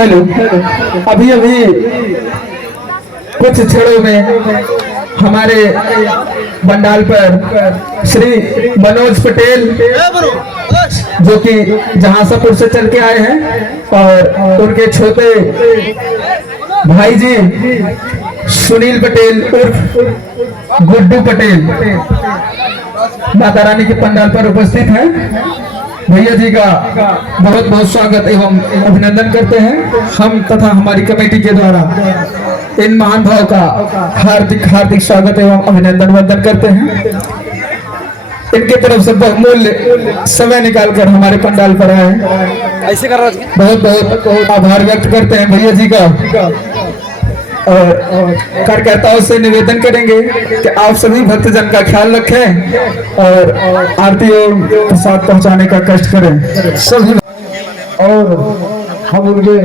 Hello, अभी अभी कुछ क्षणों में हमारे बंडाल पर श्री मनोज पटेल जो कि जहांसापुर से चल के आए हैं और उनके छोटे भाई जी सुनील पटेल उर्फ गुड्डू पटेल माता रानी के पंडाल पर उपस्थित हैं। भैया जी का बहुत बहुत स्वागत एवं अभिनंदन करते हैं हम तथा हमारी कमेटी के द्वारा इन महान भाव का हार्दिक हार्दिक स्वागत एवं अभिनंदन वंदन करते हैं। इनके तरफ से बहुमूल्य समय निकालकर हमारे पंडाल पर आए, ऐसे कर रहा बहुत बहुत आभार व्यक्त करते हैं भैया जी का। और कार्यकर्ताओं से निवेदन करेंगे कि आप सभी भक्तजन का ख्याल रखें और आरती और प्रसाद पहुंचाने का कष्ट करें सभी। और हम उनके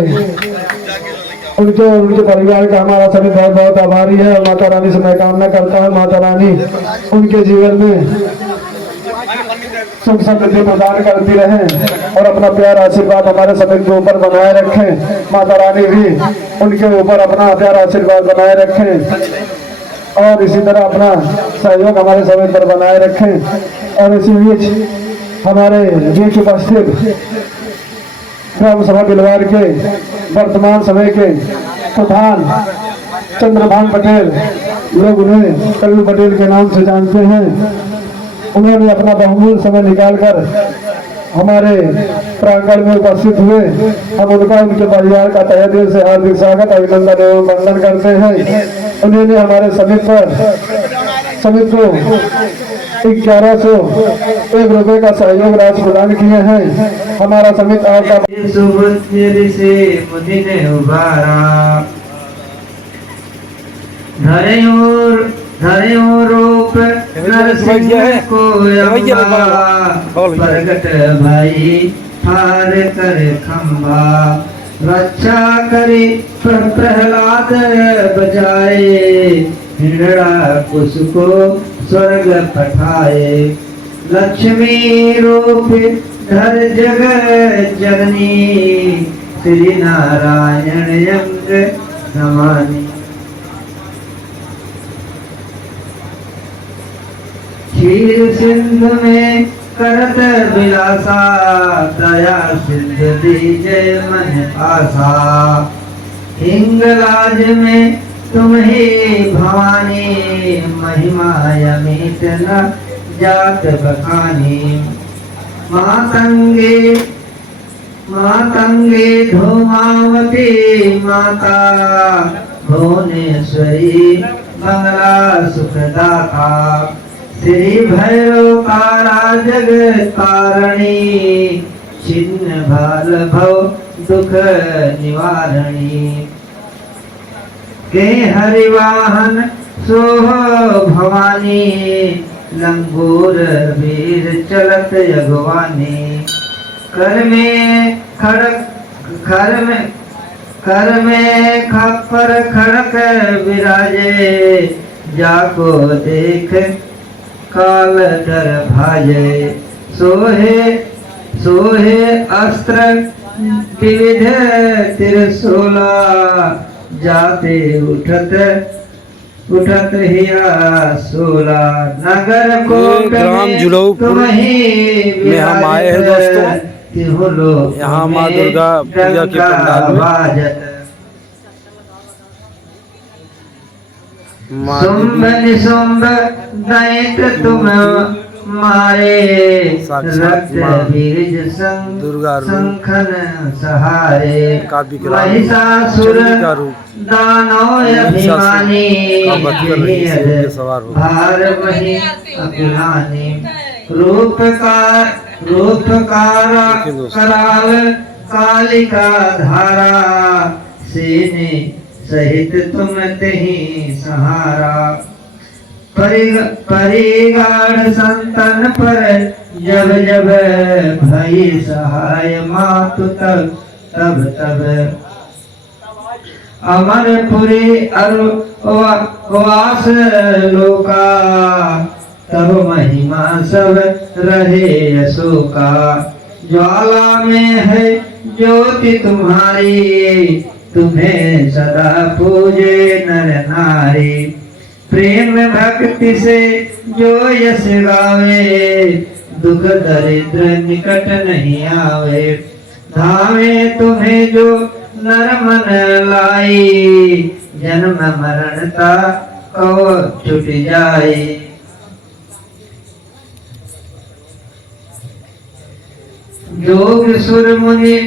और उनके परिवार का हमारा सभी बहुत बहुत आभारी है। और माता रानी से मैं कामना करता हूँ माता रानी उनके जीवन में सुख समृद्धि प्रदान करती रहे और अपना प्यार आशीर्वाद हमारे सभी के ऊपर बनाए रखें। माता रानी भी उनके ऊपर अपना प्यार आशीर्वाद बनाए रखें और इसी तरह अपना सहयोग हमारे सभी पर बनाए रखें। और इसी बीच हमारे बीच उपस्थित ग्राम सभा बिलवार के वर्तमान समय के प्रधान चंद्रभान पटेल, लोग उन्हें कल्लू पटेल के नाम से जानते हैं, उन्होंने अपना बहुमूल्य समय निकालकर हमारे प्रांगण में उपस्थित हुए। हम उनका उनके परिवार का तहे दिल से हार्दिक स्वागत अभिनंदन एवं वंदन करते हैं। उन्होंने हमारे समिति को 1101 रुपए का सहयोग राशि प्रदान किए हैं। हमारा समिति आपका से मुझे उबारा धरे रूप नरसिंह को प्रगट भाई हार कर खंबा रक्षा करे प्रहलाद बजाए हिंडड़ा कुश को स्वर्ग पठाए लक्ष्मी रूप धर जगत जननी श्री नारायण यंग नमानि क्षीर सिंधु में करत विलासा दया सिंधु दीजय मन आसा हिंगलाज में तुम ही भवानी महिमा अमित न जात बखानी मातंगे धूमावती माता भुवनेश्वरी बंगला सुखदाता श्री भैरव तारा जगत तारणी छिन्न भाल भव दुख निवारणी के हरिवाहन सोह भवानी लंगूर वीर चलत यगवानी कर में खप्पर खड़क विराजे जाको देख काल डर भाजे सोहे अस्त्र विविध त्रिशूला जाते उठत हिया सोला नगर को ग्राम जुलौपुर में हम आए हैं दोस्तों। यहाँ माँ दुर्गा पूजा के पंडाल में शुंभ दैत तुम मारे रक्त बीज संखन सहारे महिषासुर दानव अभिमानी भार वही अभिमानी रूपकार कराल कालिका धारा सेने सहित तुम तेहि सहारा परिगाढ़ संतन पर जब जब भई सहाय मातु तब अमरपुरी वास लोका तब महिमा सब रहे अशोका ज्वाला में है ज्योति तुम्हारी तुम्हें सदा पूजे नर नारी। प्रेम भक्ति से जो यश गावे दुख दरिद्र निकट नहीं आवे। धावे तुम्हें जो नर मन लाई जन्म मरणता को छुट जाए। जोग सुर मुनि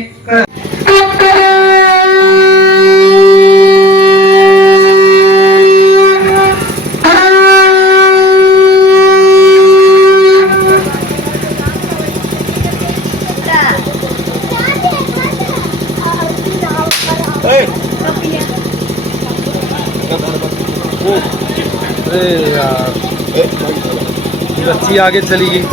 अरे यार बच्ची आगे चली गई।